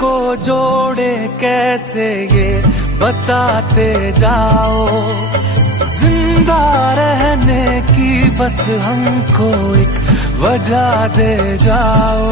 को जोड़े कैसे ये बताते जाओ। जिंदा रहने की बस हमको एक वजह दे जाओ।